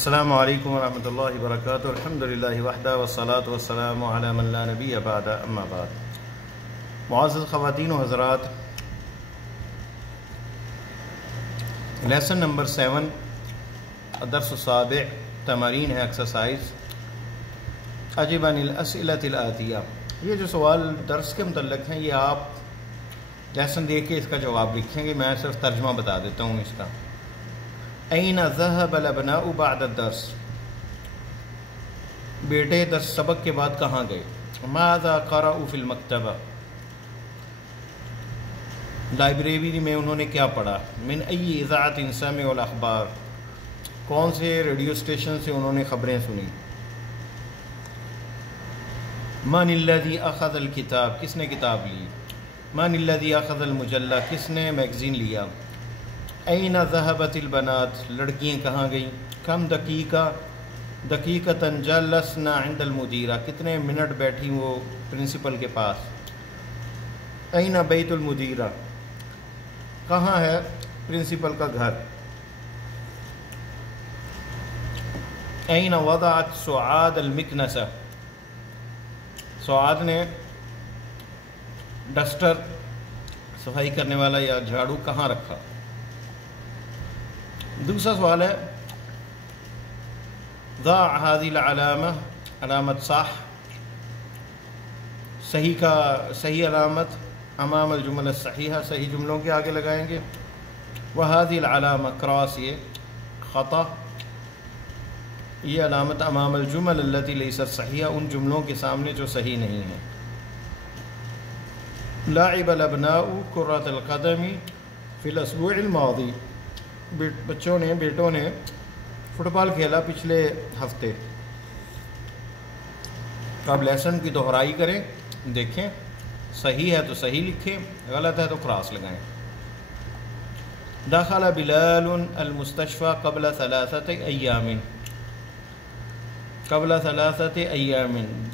السلام علیکم ورحمۃ اللہ وبرکاتہ۔ الحمدللہ وحدہ والصلاۃ والسلام علی من لا نبی بعد، اما بعد۔ معزز خواتین و حضرات، لیسن نمبر 7 درس السابع، تمارین ہے، ایکسرسائز اجب عن الاسئلۃ الآتیہ۔ یہ جو سوال درس کے متعلق ہیں، یہ آپ لیسن دیکھ کے اس کا جواب لکھیں گے۔ میں صرف ترجمہ بتا دیتا ہوں اس کا۔ این ذهب الابناء بعد الدرس، بیٹے درس سبق کے بعد کہاں گئے؟ ماذا قرأوا فی المکتبہ، لائبریری میں انہوں نے کیا پڑھا؟ من ای اذاعۃ سمعوا الاخبار، کون سے ریڈیو اسٹیشن سے انہوں نے خبریں سنی؟ من الذی اخذ الکتاب، کس نے کتاب لی؟ من الذی اخذ المجلہ، کس نے میگزین لیا؟ این ذهبت البنات، لڑکیاں کہاں گئیں؟ کم دقیقۃ جلسنا عند المدیرہ، کتنے منٹ بیٹھی وہ پرنسپل کے پاس؟ این بیت المدیرہ، کہاں ہے پرنسپل کا گھر؟ این وضعت سعاد المکنسہ، سعاد نے ڈسٹر، صفائی کرنے والا یا جھاڑو کہاں رکھا؟ دوسرا سوال ہے ضع هذه العلامہ، علامت صح، صحیح علامت امام الجمل الصحیحہ، صحیح جملوں کے آگے لگائیں گے۔ وهذه العلامہ، کراس، یہ خطا، یہ علامت امام الجمل التي ليست صحیحہ، ان جملوں کے سامنے جو صحیح نہیں ہیں۔ لعب الابناء كرة القدم في الاسبوع الماضی، بیٹوں نے فٹ بال کھیلا پچھلے ہفتے۔ اب لیسن کی دہرائی کریں، دیکھیں، صحیح ہے تو صحیح لکھیں، غلط ہے تو کراس لگائیں۔ دخل بلال المستشفى قبل 3 ایام،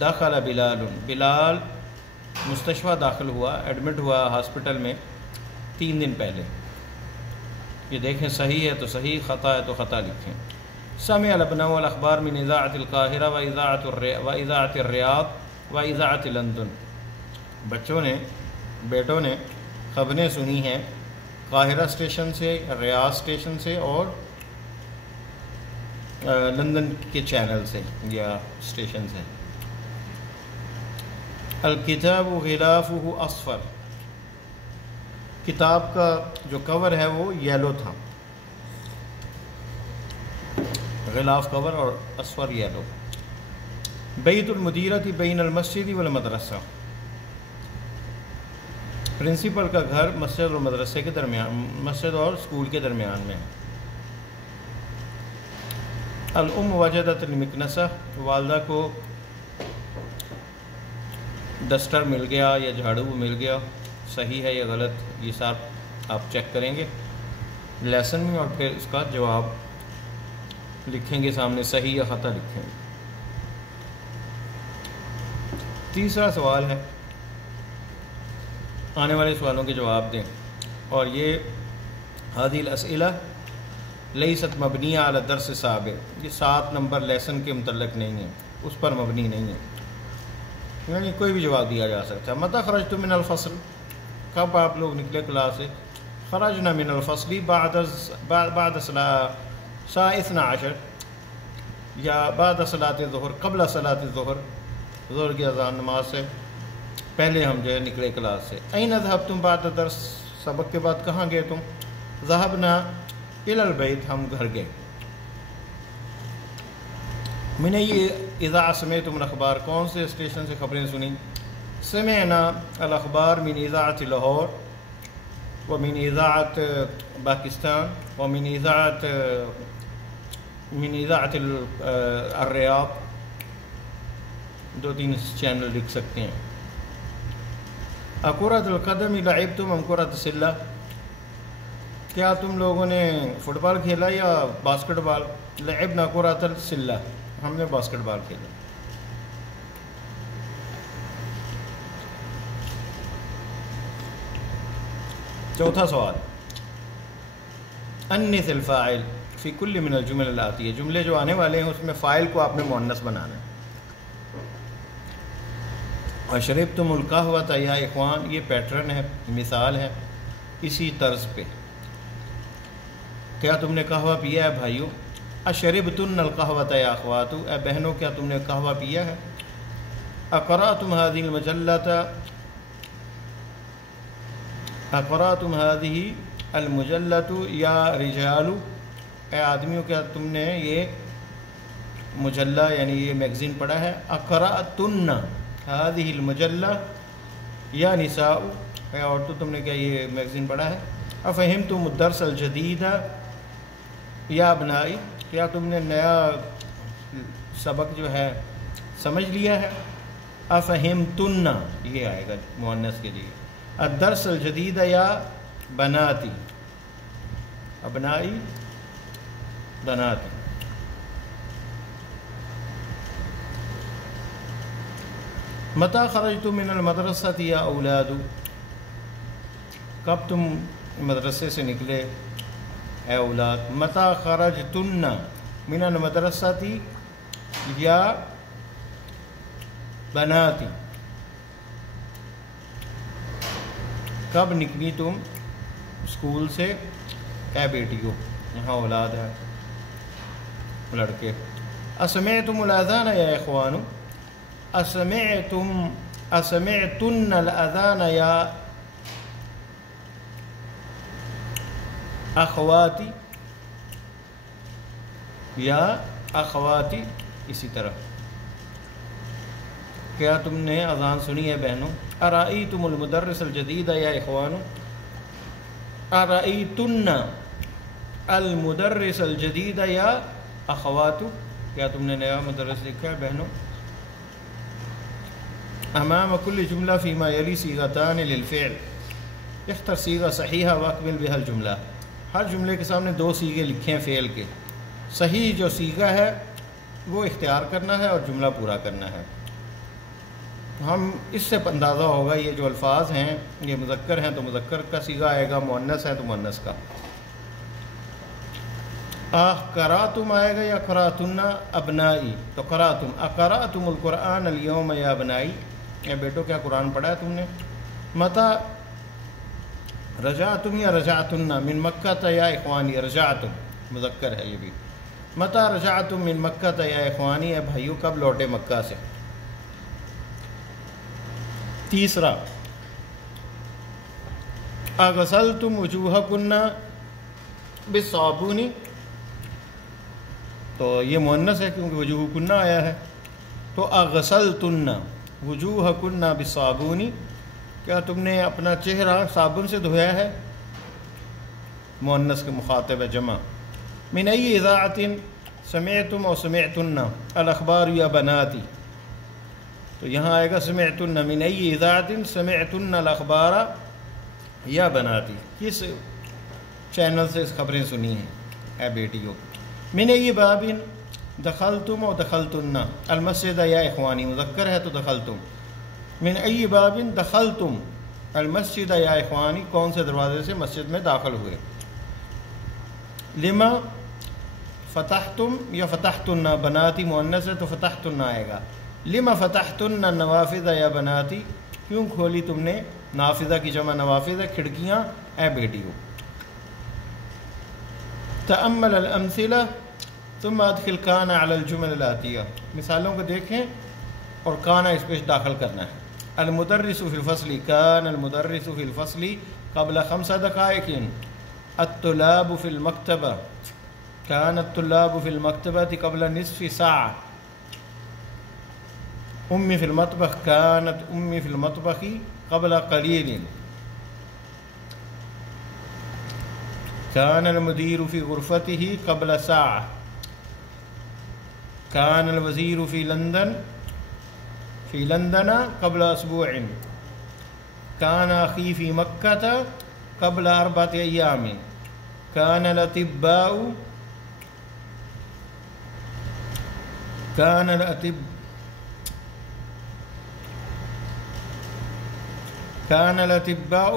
دخل بلال مستشفى داخل ہوا، ایڈمٹ ہوا ہاسپٹل میں 3 دن پہلے۔ یہ دیکھیں، صحیح ہے تو صحیح، خطا ہے تو خطا لکھیں۔ سمع الابناء الاخبار من اذاعۃ القاہرہ واذاعۃ الریاض واذاعۃ لندن، بیٹوں نے خبریں سنی ہیں قاہرہ اسٹیشن سے، ریاض اسٹیشن سے، اور لندن کے چینل سے یا اسٹیشن سے۔ الکتاب غلافہ اصفر، کتاب کا جو کور ہے وہ یلو تھا، غلاف کور اور اصفر یلو۔ بیت المدیرۃ بین المسجد والمدرسہ، پرنسپل کا گھر مسجد اور مدرسے کے درمیان، مسجد اور اسکول کے درمیان میں ہے۔ الام وجدت المکنسہ، والدہ کو ڈسٹر مل گیا یا جھاڑو مل گیا، صحیح ہے یا غلط، یہ سب آپ چیک کریں گے لیسن میں، اور پھر اس کا جواب لکھیں گے سامنے، صحیح یا خطا لکھیں گے۔ تیسرا سوال ہے، آنے والے سوالوں کے جواب دیں، اور یہ هذه الاسئلہ لیست مبنیہ علی الدرس السابق، یہ 7 نمبر لیسن کے متعلق نہیں ہے، اس پر مبنی نہیں ہے، یعنی کوئی بھی جواب دیا جا سکتا ہے۔ متى خرجتم من الفصل، کب آپ لوگ نکلے کلاس سے؟ خرجنا من الفصل بعد الساعة 12، یا بعد صلاۃ الظہر، قبل صلاۃ الظہر، ظہر کی اذان نماز سے پہلے ہم جو ہے نکلے کلاس سے۔ این ذهبتم بعد الدرس، سبق کے بعد کہاں گئے تم؟ ذهبنا الى البیت، ہم گھر گئے۔ من ای اذاعۃ سمعتم الاخبار، کون سے اسٹیشن سے خبریں سنی؟ سمعنا الاخبار من اذاعۃ لاہور ومن اذاعۃ پاکستان ومن اذاعۃ الریاض، 2-3 چینل لکھ سکتے ہیں۔ اکرۃ القدم لعبتم ام کرۃ السلہ، کیا تم لوگوں نے فٹ بال کھیلا یا باسکٹ بال؟ لعبنا کرۃ السلہ، ہم نے باسکٹ بال کھیلا۔ چوتھا سوال، انث الفاعل، فی کل من الجمل الآتیہ، جملے جو آنے والے ہیں اس میں فاعل کو آپ نے مؤنث بنانا ہے. اشربتم القہوۃ یا اخوان، یہ پیٹرن ہے، مثال ہے اسی طرز پہ. کیا تم نے قہوہ پیا ہے بھائیوں؟ اشربتن القہوۃ یا اخوات، اے بہنوں کیا تم نے قہوہ پیا ہے؟ اقرأتم هذه المجلۃ، اقرأتم هذه المجلۃ یا رجال، اے آدمیوں کیا تم نے یہ مجلہ یعنی یہ میگزین پڑھا ہے؟ اقرأتن هذه المجلہ یا نساء، اے عورتوں تم نے کیا یہ میگزین پڑھا ہے؟ افہمتم الدرس الجدید یا ابنائی، کیا تم نے نیا سبق جو ہے سمجھ لیا ہے؟ افہمتن، یہ آئے گا مؤنث کے لیے. الدرس الجدید یا بناتی، ابنائی بناتی. متی خرجتم من المدرسۃ یا اولاد، کب تم مدرسے سے نکلے اے اولاد؟ متی خرجتن من المدرسۃ یا بناتی، کب نکلی تم اسکول سے اے بیٹیوں؟ یہاں اولاد ہے لڑکے. اسمعتم الاذان یا اخوان، اسمعتن الاذان یا اخواتی، یا اخواتی اسی طرح. کیا تم نے اذان سنی ہے بہنوں؟ ارأیتم المدرس الجدید یا اخوان، ارأیتن المدرس الجدید یا اخوات، کیا تم نے نیا مدرس دیکھا ہے بہنوں؟ امام کل جملہ فیما یلی صیغتان للفعل، اختر صیغہ صحیحہ واکمل بها الجملہ، ہر جملے کے سامنے دو صیغے لکھے ہیں فعل کے، صحیح جو صیغہ ہے وہ اختیار کرنا ہے اور جملہ پورا کرنا ہے. ہم اس سے اندازہ ہوگا یہ جو الفاظ ہیں یہ مذکر ہیں تو مذکر کا صیغہ آئے گا، مؤنث ہے تو مؤنث کا. قرأتم آئے گا یا قرأتن ابنائی، تو قرأتم. اقرأتم القرآن اليوم یا ابنائی، اے بیٹو کیا قرآن پڑھا ہے تم نے؟ متی رجعتم یا رجعتن من مکہ یا اخوانی، رجعتم مذکر ہے یہ بھی. متی رجعتم من مکہ یا اخوانی، اے بھائیو کب لوٹے مکہ سے؟ تیسرا، اغسلتم وجوہکن بالصابون، تو یہ مؤنث ہے کیونکہ وجوہکن آیا ہے. تو اغسلتن وجوہکن بالصابون، کیا تم نے اپنا چہرہ صابن سے دھویا ہے؟ مؤنث کے مخاطب ہے جمع. من ای اذاعۃ سمعتم و سمعتن الاخبار یا بناتی، تو یہاں آئے گا سمعتن. من ای اذاعۃ سمعتن الاخبار یا بناتی، کس چینل سے خبریں سنی ہیں اے بیٹیوں؟ من ای باب دخلتم و دخلتن المسجد یا اخوانی، مذکر ہے تو دخلتم. من ای باب دخلتم المسجد یا اخوانی، کون سے دروازے سے مسجد میں داخل ہوئے؟ لما فتحتم یا فتحتن، بناتی مؤنث ہے تو فتحتن آئے گا. لما فتحتن النوافذ یا بناتی، کیوں کھولی تم نے؟ نافذہ کی جمع نوافذ ہے، کھڑکیاں اے بیٹیوں. تأمل الامثلہ ثم ادخل کان علی الجمل الآتیہ، مثالوں کو دیکھیں اور کان اس پہ داخل کرنا ہے. المدرس فی الفصل، کان المدرس فی الفصل قبل 5 دقائق. الطلاب فی المکتبہ، کان الطلاب فی المکتبہ قبل نصف ساعة. امی فی المطبخ، کانت امی فی المطبخ قبل قلیل. کان المدیر فی غرفتہ قبل ساعة. کان الوزیر فی لندن قبل اسبوع. کان اخی فی مکہ قبل 4 ایام. کان الاطباء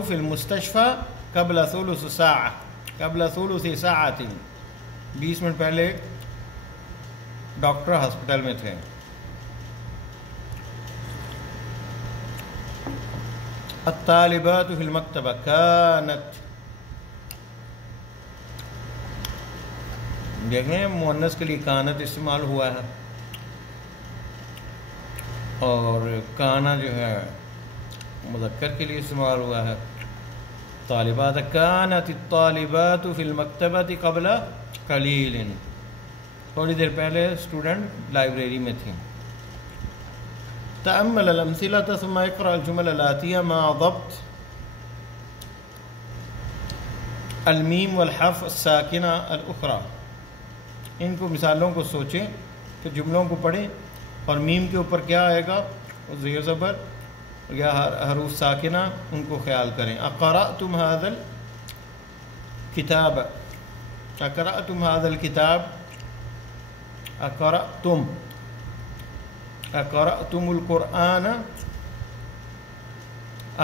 فی المستشفى قبل ثلث ساعة. 20 منٹ پہلے ڈاکٹر ہاسپٹل میں تھے. الطالبات فی المکتبہ کانت، دیکھیں مؤنث کے لیے کانت استعمال ہوا ہے، اور کانا جو ہے مذکر کے لیے استعمال ہوا ہے. طالبات کانت الطالبات فی المکتبہ قبل قلیل، تھوڑی دیر پہلے اسٹوڈنٹ لائبریری میں تھیں. تأمل الأمثلة ثم اقرأ الجمل الآتية مع ضبط المیم والحرف الساکنہ الأخرى. ان کو مثالوں کو سوچیں، پھر جملوں کو پڑھیں، اور میم کے اوپر کیا آئے گا، زیر زبر یا حروف ساکنہ، ان کو خیال کریں. اقرأتم هذا الكتاب، اقرأتم هذا الكتاب، اقرأتم، اقرأتم القرآن،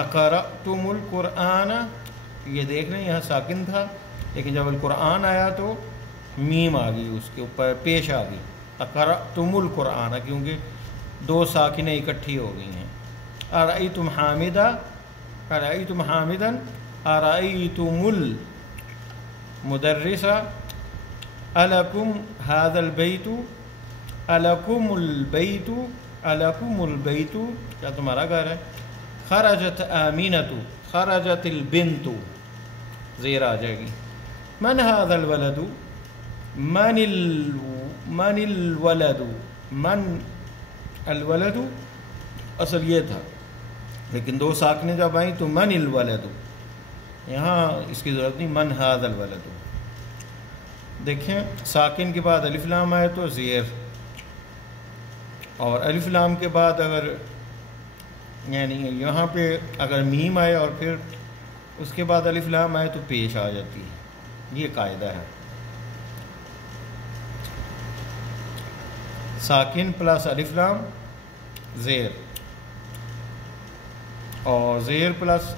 اقرأتم القرآن. یہ دیکھ لیں یہاں ساکن تھا، لیکن جب القرآن آیا تو میم آ گئی، اس کے اوپر پیش آ گئی. اقرأتم القرآن، کیونکہ دو ساکنیں اکٹھی ہو گئی ہیں. ارأیتم حامدہ، ارأیتم حامدن، ارأیتم المدرس، الکم هذا البیت، الکم البیت، الکم البیت، کیا تمہارا گھر ہے. خرجت آمینۃ، خرجت البنت، زیر آ جائے گی. من هذا الولد، من الولد، من الولد، اصل یہ تھا، لیکن دو ساکنیں جب آئیں تو من الولد، یہاں اس کی ضرورت نہیں. من هذا الولد. دیکھیں ساکن کے بعد الف لام آئے تو زیر، اور الف لام کے بعد اگر یعنی یہاں پہ اگر میم آئے اور پھر اس کے بعد الف لام آئے تو پیش آ جاتی ہے. یہ قاعدہ ہے. ساکن پلس الف لام زیر، اور زیر پلس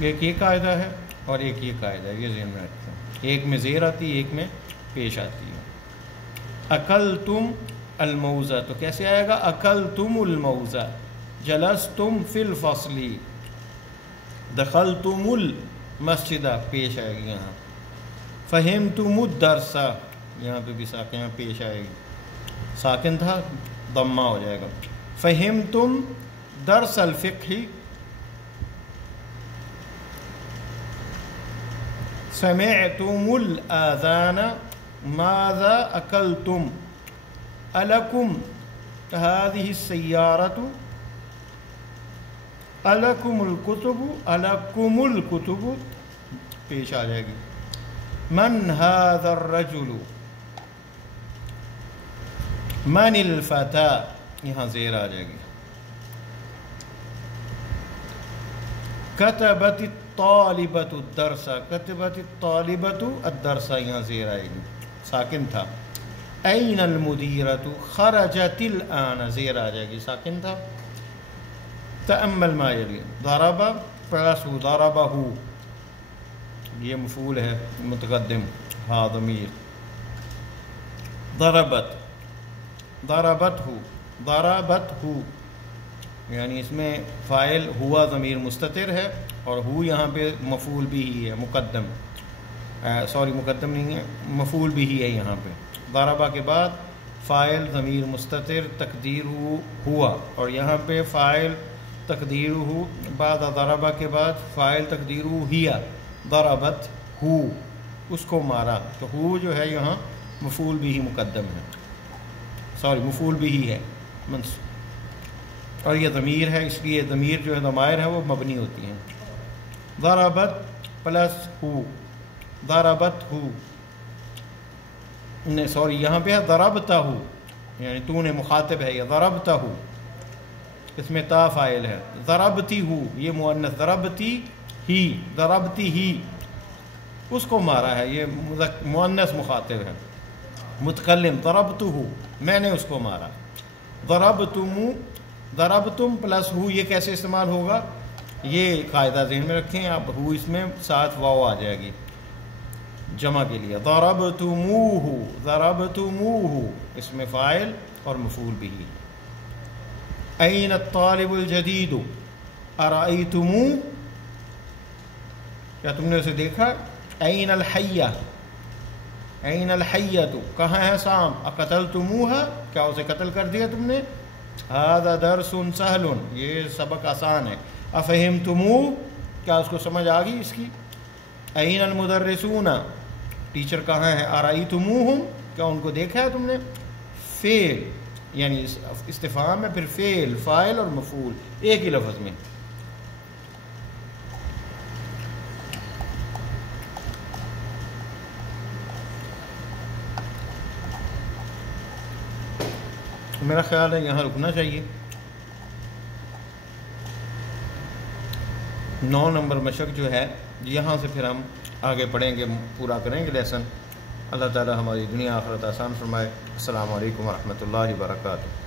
ایک یہ قاعدہ ہے اور ایک یہ قاعدہ ہے، یہ ذہن میں رکھتے ہیں. ایک میں زیر آتی ہے، ایک میں پیش آتی ہے. اکلتم الموزہ، تو کیسے آئے گا؟ اکلتم الموزہ. جلستم فی الفصل، دخلتم المسجدہ، پیش آئے گی یہاں. فہمتم الدرس، یہاں پہ بھی ساکن یہاں پیش آئے گی، ساکن تھا ضمہ ہو جائے گا. فہمتم درس الفقہ، سمعتم الآذان، ماذا أكلتم، ألكم هذه السيارة، ألكم الكتب، ألكم الكتب، پیش آ جائے گی. من هذا الرجل، من الفتى، یہاں زیر آ جائے گی. کتبت الطالبۃ الدرس، کتبت الطالبۃ الدرس، یہاں زیر آئے گی، ساکن تھا. این المدیرۃ، خرجت الآن، زیر آ جائے گی، ساکن تھا. تأمل ما یلی، ضرب پلس ضربہ، یہ مفعول ہے متقدم، ہا ضمیر. ضربت، ضربتہ، ضربتہ، یعنی اس میں فاعل ہوا ضمیر مستتر ہے، اور ہو یہاں پہ مفعول بھی ہی ہے مقدم، مقدم نہیں ہے، مفعول بھی ہی ہے یہاں پہ. ضربہ کے بعد فاعل ضمیر مستتر تقدیر ہوا، اور یہاں پہ فاعل تقدیر ہو، بعد ضربہ کے بعد فاعل تقدیر ہیا، ضربت ہو، اس کو مارا. تو ہو جو ہے یہاں مفعول بھی ہی مقدم ہے، مفعول بھی ہی ہے منصوب، اور یہ ضمیر ہے، اس لیے ضمیر جو ہے ضمائر ہے وہ مبنی ہوتی ہیں. ضربت پلس ہو، ضربت ہو، یہاں پہ ہے ضربتہ، یعنی تو نے مخاطب ہے، یہ ضربتہ، اس میں تا فاعل ہے. ضربتی ہو، یہ مؤنث، ضربتی ہی، ضربتی ہی، اس کو مارا ہے، یہ مؤنث مخاطب ہے. متکلم ضربتہ میں نے اس کو مارا. ضربتم پلس ہو یہ کیسے استعمال ہوگا؟ یہ قاعدہ ذہن میں رکھیں آپ. ہو اس میں ساتھ واو آ جائے گی جمع کے لیے. ضربتموہ اس میں فاعل اور مفعول بھی. این الطالب الجدید ارأیتموہ کیا تم نے اسے دیکھا؟ این الحیہ این الحیۃ کہاں ہے سانپ؟ اقتلتموہ کیا اسے قتل کر دیا تم نے؟ ھذا درس سہل یہ سبق آسان ہے. افہمتموہ کیا اس کو سمجھ آ گئی اس کی؟ این المدرسون ٹیچر کہاں ہے؟ ارأیتموہم کیا ان کو دیکھا ہے تم نے؟ فعل یعنی استفہام میں پھر فعل فاعل اور مفعول ایک ہی لفظ میں. میرا خیال ہے یہاں رکنا چاہیے. 9 نمبر مشق جو ہے یہاں سے پھر ہم آگے پڑھیں گے پورا کریں گے لیسن. اللہ تعالی ہماری دنیا آخرت آسان فرمائے. السلام علیکم ورحمۃ اللہ وبرکاتہ.